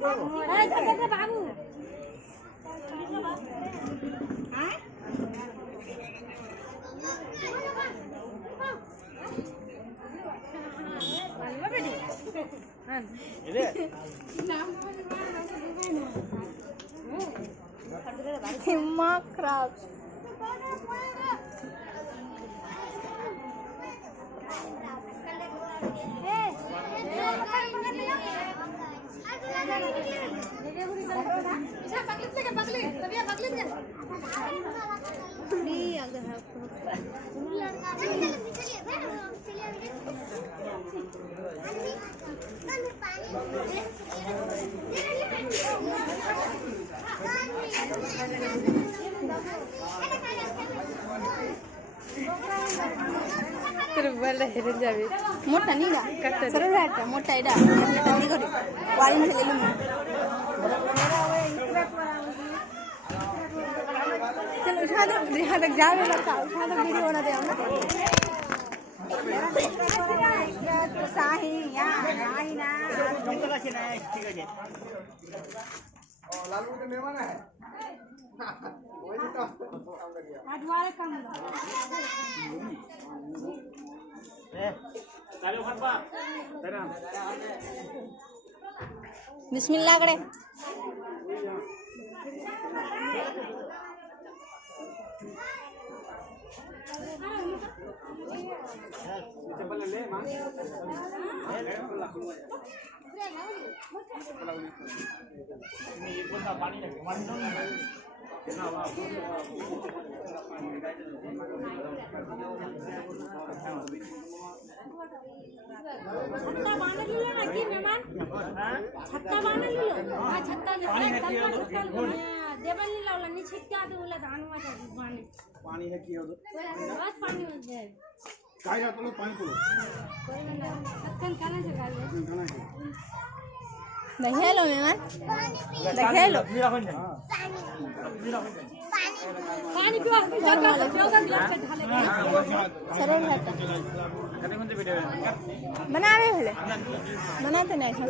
बाबू Democrat. बल्ला हेरेर जाबे मोटा नहीं ना सरल है मोटा इडा टंडी करी वाली में ले लूं चलो उठा दो यहाँ तक जावे लगता उठा दो वीडियो बना दे हम तो साही यहाँ ना लालू के मेहमान है आज वाले काम बिस्मिल्लाह करे छत्ता बांध लियो ना की मेहमान छत्ता बांध लियो हां छत्ता देबल नहीं लावला नी छिटका दे बोला धान में पानी है कि बस पानी हो जाए काय का तो पानी पुलो कक्कन खाना से खा ले देखे लो मेहमान देखे लो पानी पियो जगह गिलास से ढाले सरल है बनावे भले बनाते नहीं ऐसा